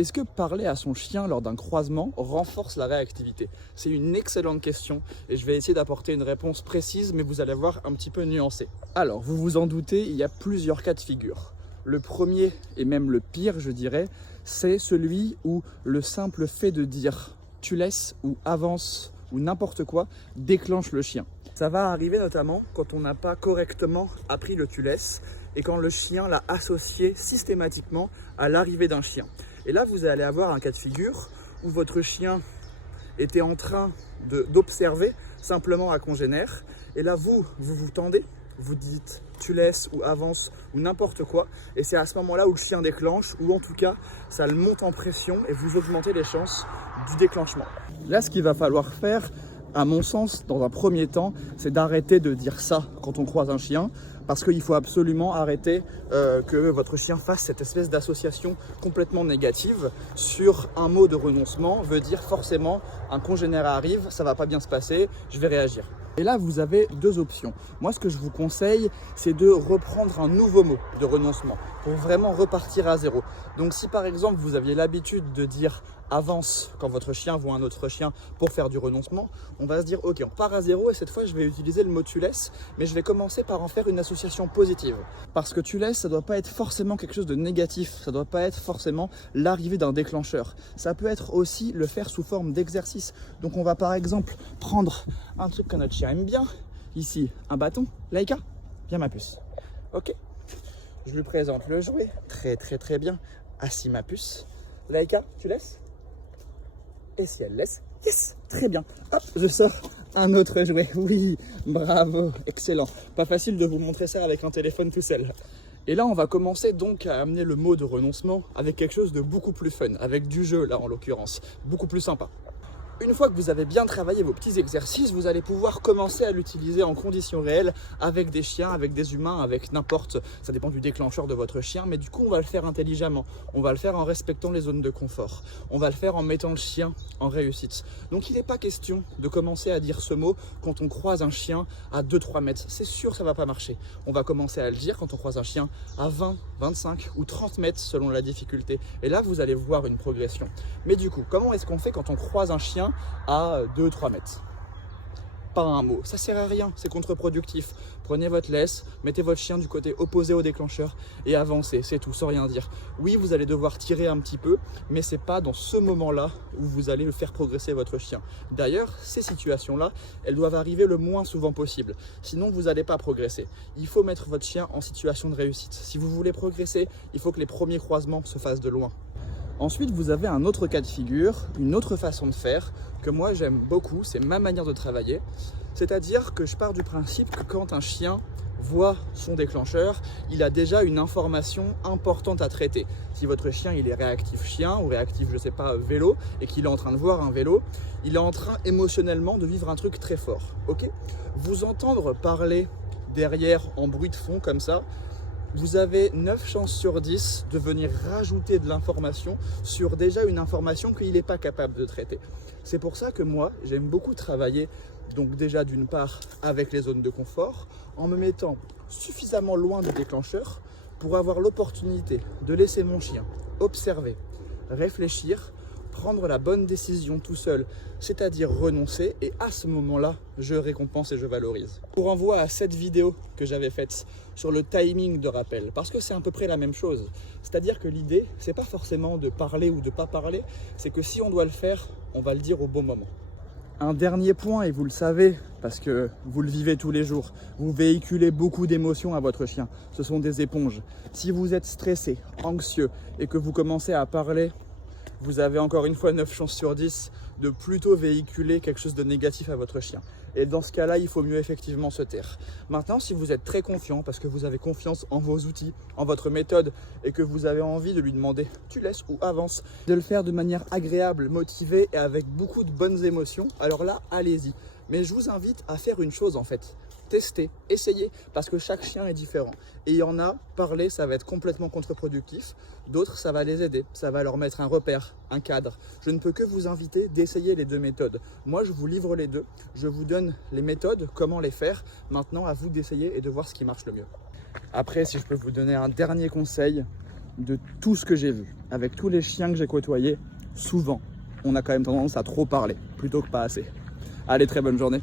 Est-ce que parler à son chien lors d'un croisement renforce la réactivité? C'est une excellente question et je vais essayer d'apporter une réponse précise, mais vous allez voir un petit peu nuancée. Alors, vous vous en doutez, il y a plusieurs cas de figure. Le premier, et même le pire, je dirais, c'est celui où le simple fait de dire « tu laisses » ou « avance » ou n'importe quoi déclenche le chien. Ça va arriver notamment quand on n'a pas correctement appris le « tu laisses » et quand le chien l'a associé systématiquement à l'arrivée d'un chien. Et là, vous allez avoir un cas de figure où votre chien était en train d'observer simplement un congénère. Et là, vous tendez, vous dites tu laisses ou avance ou n'importe quoi. Et c'est à ce moment-là où le chien déclenche, ou en tout cas, ça le monte en pression et vous augmentez les chances du déclenchement. Là, ce qu'il va falloir faire, à mon sens, dans un premier temps, c'est d'arrêter de dire ça quand on croise un chien, parce qu'il faut absolument arrêter que votre chien fasse cette espèce d'association complètement négative sur un mot de renoncement, veut dire forcément un congénère arrive, ça va pas bien se passer, je vais réagir. Et là, vous avez deux options. Moi, ce que je vous conseille, c'est de reprendre un nouveau mot de renoncement pour vraiment repartir à zéro. Donc si par exemple, vous aviez l'habitude de dire avance quand votre chien voit un autre chien pour faire du renoncement, on va se dire ok, on part à zéro et cette fois je vais utiliser le mot tu laisses, mais je vais commencer par en faire une association positive. Parce que tu laisses, ça ne doit pas être forcément quelque chose de négatif, ça ne doit pas être forcément l'arrivée d'un déclencheur. Ça peut être aussi le faire sous forme d'exercice. Donc on va par exemple prendre un truc que notre chien aime bien, ici un bâton, Laïka, viens ma puce, ok. Je lui présente le jouet, très bien, assis ma puce, Laïka, tu laisses? Et si elle laisse, yes, très bien. Hop, je sors un autre jouet. Oui, bravo, excellent. Pas facile de vous montrer ça avec un téléphone tout seul. Et là, on va commencer donc à amener le mot de renoncement avec quelque chose de beaucoup plus fun, avec du jeu là en l'occurrence, beaucoup plus sympa. Une fois que vous avez bien travaillé vos petits exercices, vous allez pouvoir commencer à l'utiliser en conditions réelles avec des chiens, avec des humains, avec n'importe, ça dépend du déclencheur de votre chien, mais du coup on va le faire intelligemment, on va le faire en respectant les zones de confort, on va le faire en mettant le chien en réussite. Donc il n'est pas question de commencer à dire ce mot quand on croise un chien à 2-3 mètres, c'est sûr ça ne va pas marcher. On va commencer à le dire quand on croise un chien à 20, 25 ou 30 mètres selon la difficulté, et là vous allez voir une progression. Mais du coup, comment est-ce qu'on fait quand on croise un chien à 2-3 mètres? Pas un mot, ça sert à rien, c'est contre-productif. Prenez votre laisse, mettez votre chien du côté opposé au déclencheur et avancez, c'est tout, sans rien dire. Oui, vous allez devoir tirer un petit peu, mais c'est pas dans ce moment-là où vous allez le faire progresser votre chien. D'ailleurs, ces situations-là, elles doivent arriver le moins souvent possible, sinon vous n'allez pas progresser. Il faut mettre votre chien en situation de réussite. Si vous voulez progresser, il faut que les premiers croisements se fassent de loin. Ensuite, vous avez un autre cas de figure, une autre façon de faire que moi j'aime beaucoup, c'est ma manière de travailler. C'est-à-dire que je pars du principe que quand un chien voit son déclencheur, il a déjà une information importante à traiter. Si votre chien il est réactif chien ou réactif je sais pas vélo et qu'il est en train de voir un vélo, il est en train émotionnellement de vivre un truc très fort. Ok ? Vous entendre parler derrière en bruit de fond comme ça, vous avez 9 chances sur 10 de venir rajouter de l'information sur déjà une information qu'il n'est pas capable de traiter. C'est pour ça que moi, j'aime beaucoup travailler, donc déjà d'une part avec les zones de confort, en me mettant suffisamment loin du déclencheur pour avoir l'opportunité de laisser mon chien observer, réfléchir, prendre la bonne décision tout seul, c'est-à-dire renoncer, et à ce moment-là, je récompense et je valorise. Je vous renvoie à cette vidéo que j'avais faite sur le timing de rappel, parce que c'est à peu près la même chose. C'est-à-dire que l'idée, c'est pas forcément de parler ou de pas parler, c'est que si on doit le faire, on va le dire au bon moment. Un dernier point, et vous le savez, parce que vous le vivez tous les jours, vous véhiculez beaucoup d'émotions à votre chien. Ce sont des éponges. Si vous êtes stressé, anxieux, et que vous commencez à parler, vous avez encore une fois 9 chances sur 10 de plutôt véhiculer quelque chose de négatif à votre chien. Et dans ce cas-là, il faut mieux effectivement se taire. Maintenant, si vous êtes très confiant, parce que vous avez confiance en vos outils, en votre méthode, et que vous avez envie de lui demander « tu laisses ou avance », de le faire de manière agréable, motivée et avec beaucoup de bonnes émotions, alors là, allez-y. Mais je vous invite à faire une chose en fait. Testez, essayez, parce que chaque chien est différent. Et il y en a, parler, ça va être complètement contre-productif. D'autres, ça va les aider, ça va leur mettre un repère, un cadre. Je ne peux que vous inviter d'essayer les deux méthodes. Moi, je vous livre les deux, je vous donne les méthodes, comment les faire. Maintenant, à vous d'essayer et de voir ce qui marche le mieux. Après, si je peux vous donner un dernier conseil, de tout ce que j'ai vu, avec tous les chiens que j'ai côtoyés, souvent, on a quand même tendance à trop parler, plutôt que pas assez. Allez, très bonne journée.